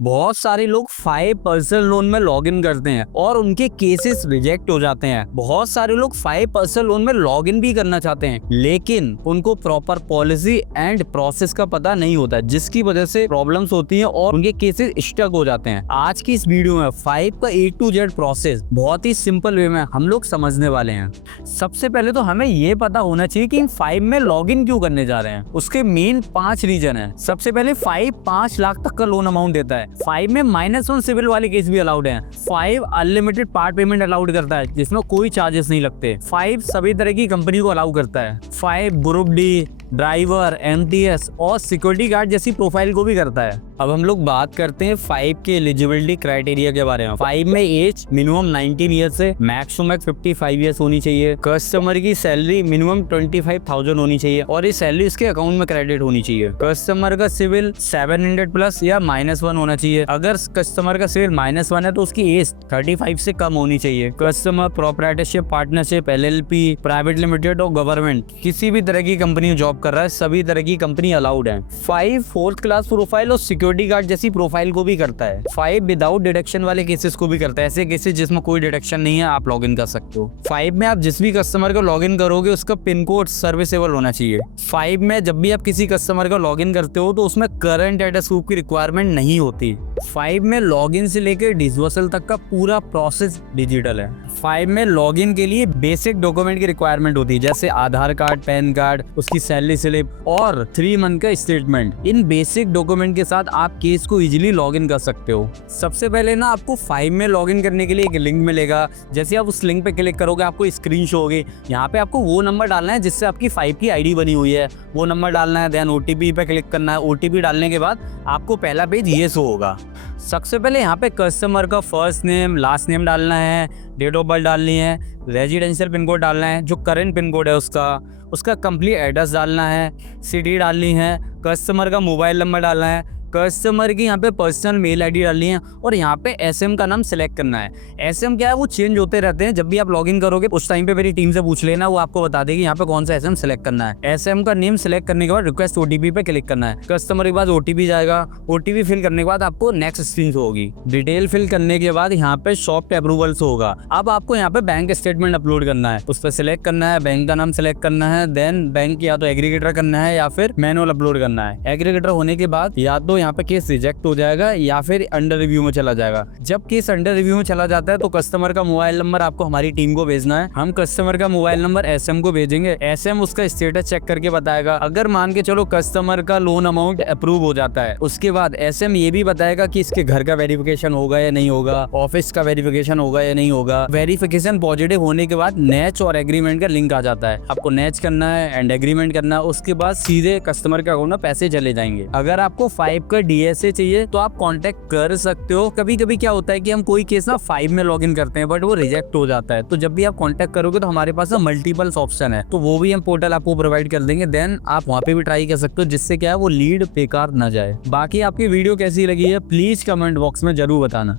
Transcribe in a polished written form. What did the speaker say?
बहुत सारे लोग 5 पर्सनल लोन में लॉग इन करते हैं और उनके केसेस रिजेक्ट हो जाते हैं। बहुत सारे लोग 5 पर्सनल लोन में लॉग इन भी करना चाहते हैं, लेकिन उनको प्रॉपर पॉलिसी एंड प्रोसेस का पता नहीं होता, जिसकी वजह से प्रॉब्लम्स होती हैं और उनके केसेस स्टक हो जाते हैं। आज की इस वीडियो में 5 का A to Z प्रोसेस बहुत ही सिंपल वे में हम लोग समझने वाले हैं। सबसे पहले तो हमें ये पता होना चाहिए कि 5 में लॉग इन क्यों करने जा रहे हैं। उसके मेन 5 रीजन है। सबसे पहले 5 लाख तक का लोन अमाउंट देता है। 5 में -1 सिविल वाले केस भी अलाउड हैं। 5 अनलिमिटेड पार्ट पेमेंट अलाउड करता है, जिसमें कोई चार्जेस नहीं लगते। 5 सभी तरह की कंपनी को अलाउ करता है। 5 ग्रुप डी, ड्राइवर, MTS और सिक्योरिटी गार्ड जैसी प्रोफाइल को भी करता है। अब हम लोग बात करते हैं 5 के एलिजिबिलिटी क्राइटेरिया के बारे में। 5 में एज मिनिमम 19 ईयर्स से मैक्सिमम 55 ईयर्स होनी चाहिए। कस्टमर की सैलरी मिनिमम 25,000 होनी चाहिए और ये सैलरी इसके अकाउंट में क्रेडिट होनी चाहिए। कस्टमर का सिविल 700 प्लस या -1 होना चाहिए। अगर कस्टमर का सिविल -1 है तो उसकी एज 35 से कम होनी चाहिए। Customer proprietorship, partnership, LLP, private limited और गवर्नमेंट किसी भी तरह की कंपनी जॉब कर रहा है, सभी तरह की कंपनी अलाउड है। 5 4th क्लास प्रोफाइल और सिक्योरिटी गार्ड जैसी प्रोफाइल को भी करता है। 5 विदाउट डिडक्शन वाले केसेस को भी करता है। ऐसे केसेस जिसमें कोई डिडक्शन नहीं है, आप लॉग इन कर सकते हो। 5 में आप जिस भी कस्टमर को लॉग इन करोगे उसका पिन कोड सर्विसेबल होना चाहिए। 5 में जब भी आप किसी कस्टमर का लॉग इन करते हो तो उसमें करंट एड्रेस प्रूफ की रिक्वायरमेंट नहीं होती। 5 में लॉग इन से लेकर डिसवर्सल तक का पूरा प्रोसेस डिजिटल है। 5 में लॉग इन के लिए बेसिक डॉक्यूमेंट की रिक्वायरमेंट होती है, जैसे आधार कार्ड, पैन कार्ड, उसकी सैलरी स्लिप और 3 मंथ का स्टेटमेंट। इन बेसिक डॉक्यूमेंट के साथ आप केस को इजीली लॉग इन कर सकते हो। सबसे पहले ना आपको 5 में लॉग इन करने के लिए एक लिंक मिलेगा। जैसे आप उस लिंक पे क्लिक करोगे आपको स्क्रीन शो होगी। यहाँ पे आपको वो नंबर डालना है जिससे आपकी 5 की ID बनी हुई है, वो नंबर डालना है। देन OTP पे क्लिक करना है। OTP डालने के बाद आपको पहला पेज ये शो होगा। सबसे पहले यहाँ पे कस्टमर का फर्स्ट नेम, लास्ट नेम डालना है, डेट ऑफ बर्थ डालनी है, रेजिडेंशियल पिन कोड डालना है, जो करंट पिन कोड है उसका कंप्लीट एड्रेस डालना है, सिटी डालनी है, कस्टमर का मोबाइल नंबर डालना है, कस्टमर की यहाँ पे पर्सनल मेल ID डालनी है और यहाँ पे SM का नाम सेलेक्ट करना है। SM क्या है, वो चेंज होते रहते हैं। जब भी आप लॉगिन करोगे उस टाइम पे मेरी टीम से पूछ लेना, वो आपको बता देगी यहाँ पे कौन सा SM सेलेक्ट करना है। SM का नेम सेलेक्ट करने के बाद रिक्वेस्ट OTP पे क्लिक करना है। कस्टमर के पास OTP जाएगा। OTP फिल करने के बाद आपको नेक्स्ट स्क्रीन होगी। डिटेल फिल करने के बाद यहाँ पे शॉप अप्रूवल्स होगा। अब आपको यहाँ पे बैंक स्टेटमेंट अपलोड करना है। उस पर सिलेक्ट करना है, बैंक का नाम सेलेक्ट करना है। देन बैंक या तो एग्रीगेटर करना है या फिर मैनुअल अपलोड करना है। एग्रीगेटर होने के बाद या तो यहाँ पे केस रिजेक्ट हो जाएगा या फिर अंडर रिव्यू में चला जाएगा। जब केस अंडर रिव्यू में चला जाता है तो कस्टमर का मोबाइल नंबर आपको हमारी टीम को भेजना है। हम कस्टमर का मोबाइल नंबर SM को भेजेंगे। SM उसका स्टेटस चेक करके बताएगा। अगर मान के चलो कस्टमर का लोन अमाउंट अप्रूव हो जाता है, उसके बाद SM ये भी बताएगा कि इसके घर का वेरिफिकेशन होगा या नहीं होगा, ऑफिस का वेरिफिकेशन होगा या नहीं होगा। वेरिफिकेशन पॉजिटिव होने के बाद नेच और एग्रीमेंट का लिंक आ जाता है। आपको नेच करना है एंड एग्रीमेंट करना है। उसके बाद सीधे कस्टमर के अकाउंट में पैसे चले जाएंगे। अगर आपको 5 का DSA चाहिए तो आप कांटेक्ट कर सकते हो। कभी कभी क्या होता है कि हम कोई केस ना 5 में लॉगिन करते हैं बट वो रिजेक्ट हो जाता है, तो जब भी आप कांटेक्ट करोगे तो हमारे पास ना मल्टीपल्स ऑप्शन है, तो वो भी हम पोर्टल आपको प्रोवाइड कर देंगे। देन आप वहाँ पे भी ट्राई कर सकते हो, जिससे क्या है वो लीड बेकार ना जाए। बाकी आपकी वीडियो कैसी लगी है प्लीज कमेंट बॉक्स में जरूर बताना।